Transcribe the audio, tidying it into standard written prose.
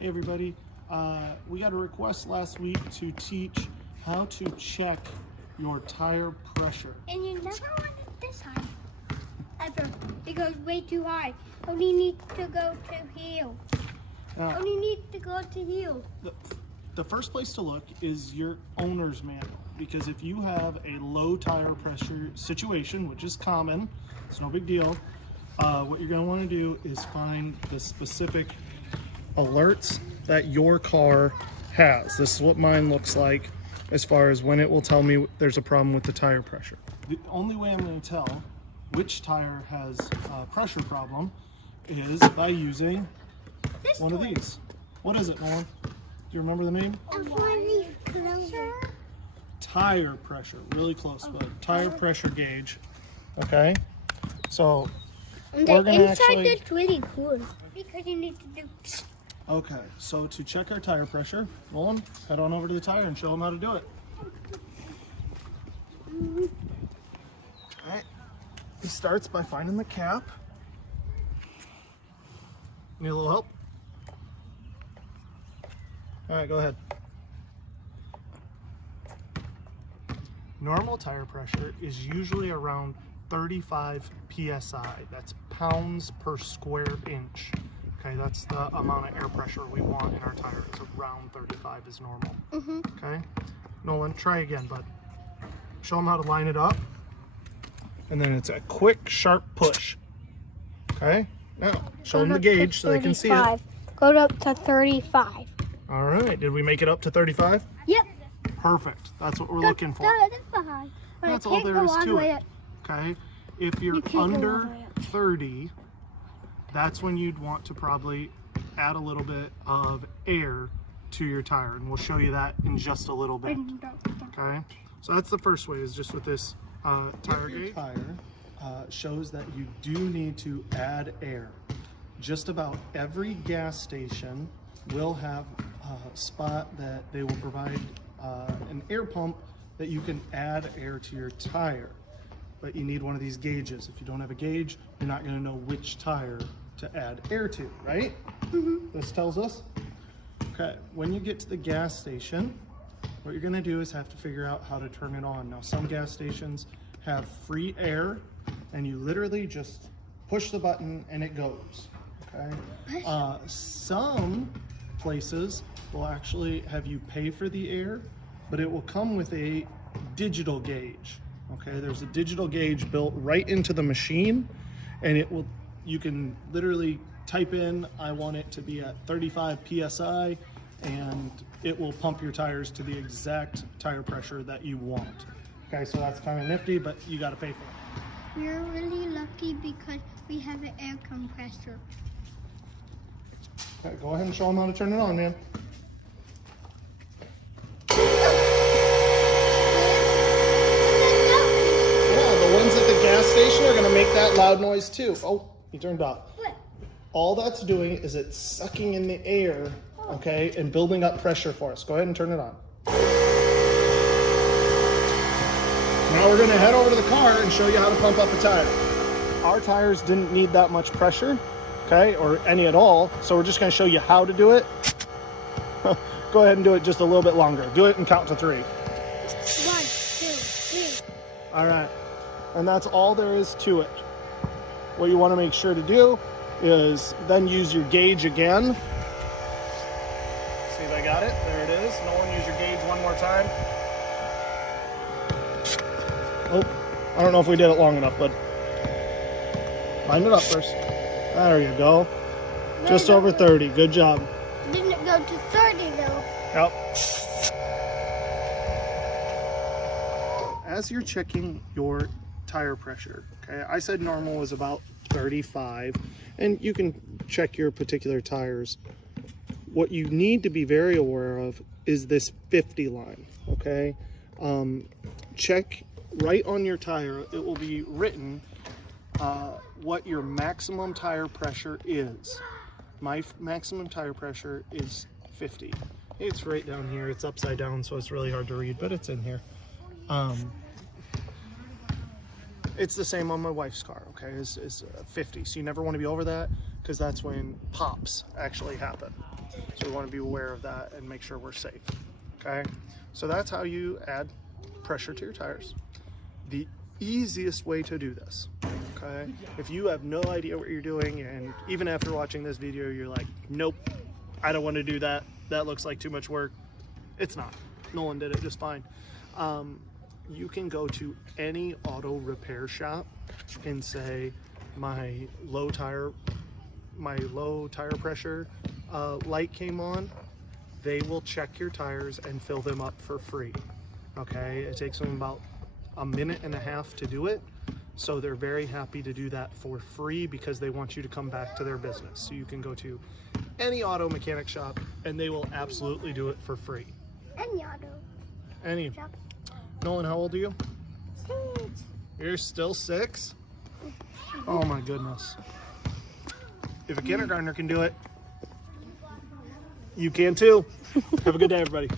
Hey everybody, we got a request last week to teach how to check your tire pressure. And you never want it this high, ever. It goes way too high. Only need to go to heel. Now, Only need to go to heel. the first place to look is your owner's manual, because if you have a low tire pressure situation, which is common, it's no big deal, what you're going to want to do is find the specific alerts that your car has. This is what mine looks like as far as when it will tell me there's a problem with the tire pressure. The only way I'm going to tell which tire has a pressure problem is by using one of these. What is it, Nolan? Do you remember the name? Tire pressure. Really close, but tire pressure gauge. Okay, so And we're the gonna inside actually. is really cool because you need to do. Okay, so to check our tire pressure, Nolan, head on over to the tire and show them how to do it. All right. He starts by finding the cap. Need a little help? All right, go ahead. Normal tire pressure is usually around 35 psi. That's pounds per square inch. Okay, that's the amount of air pressure we want in our tire. It's around 35 is normal. Okay, Nolan, try again, bud. Show them how to line it up. And then it's a quick, sharp push. Okay, now show them the gauge so they can see it. Go up to 35. All right, did we make it up to 35? Yep. Perfect, that's what we're looking for. That's all there is to it. Okay, if you're can't go all under the way up. 30, that's when you'd want to probably add a little bit of air to your tire, and we'll show you that in just a little bit. Okay, so that's the first way, is just with this tire gauge. Tire shows that you do need to add air. Just about every gas station will have a spot that they will provide an air pump that you can add air to your tire. But you need one of these gauges. If you don't have a gauge, you're not going to know which tire to add air to, right? This tells us. Okay, when you get to the gas station, what you're going to do is have to figure out how to turn it on. Now, some gas stations have free air, and you literally just push the button and it goes. Okay. Some places will actually have you pay for the air, but it will come with a digital gauge. Okay, there's a digital gauge built right into the machine, and you can literally type in, I want it to be at 35 psi, and it will pump your tires to the exact tire pressure that you want. Okay, so that's kind of nifty, but you got to pay for it. We're really lucky because we have an air compressor. Okay, go ahead and show them how to turn it on, man. The ones at the gas station are going to make that loud noise too. Oh, you turned off. What? All that's doing is it's sucking in the air, okay, and building up pressure for us. Go ahead and turn it on. Now we're going to head over to the car and show you how to pump up a tire. Our tires didn't need that much pressure, okay, or any at all, so we're just going to show you how to do it. Go ahead and do it just a little bit longer. Do it and count to 3. 1, 2, 3. All right, and that's all there is to it. What you want to make sure to do is then use your gauge again. See if I got it? There it is. No one use your gauge one more time. Oh, I don't know if we did it long enough, but line it up first. There you go. Just over 30. Good job. Didn't it go to 30 though? Yep. As you're checking your tire pressure, okay, I said normal was about 35, and you can check your particular tires. What you need to be very aware of is this 50 line, okay? Check right on your tire. It will be written what your maximum tire pressure is. My maximum tire pressure is 50. It's right down here. It's upside down, so it's really hard to read, but it's in here. It's the same on my wife's car, okay, is 50. So you never want to be over that, because that's when pops actually happen. So we want to be aware of that and make sure we're safe. Okay, so that's how you add pressure to your tires. The easiest way to do this, okay, if you have no idea what you're doing, and even after watching this video you're like, nope, I don't want to do that, that looks like too much work. It's not. Nolan did it just fine. You can go to any auto repair shop and say, my low tire pressure light came on. They will check your tires and fill them up for free. Okay, it takes them about a minute and a half to do it. So they're very happy to do that for free because they want you to come back to their business. So you can go to any auto mechanic shop and they will absolutely do it for free. Any auto Any. shop. Nolan, how old are you? 6. You're still 6? Oh my goodness. If a kindergartner can do it, you can too. Have a good day, everybody.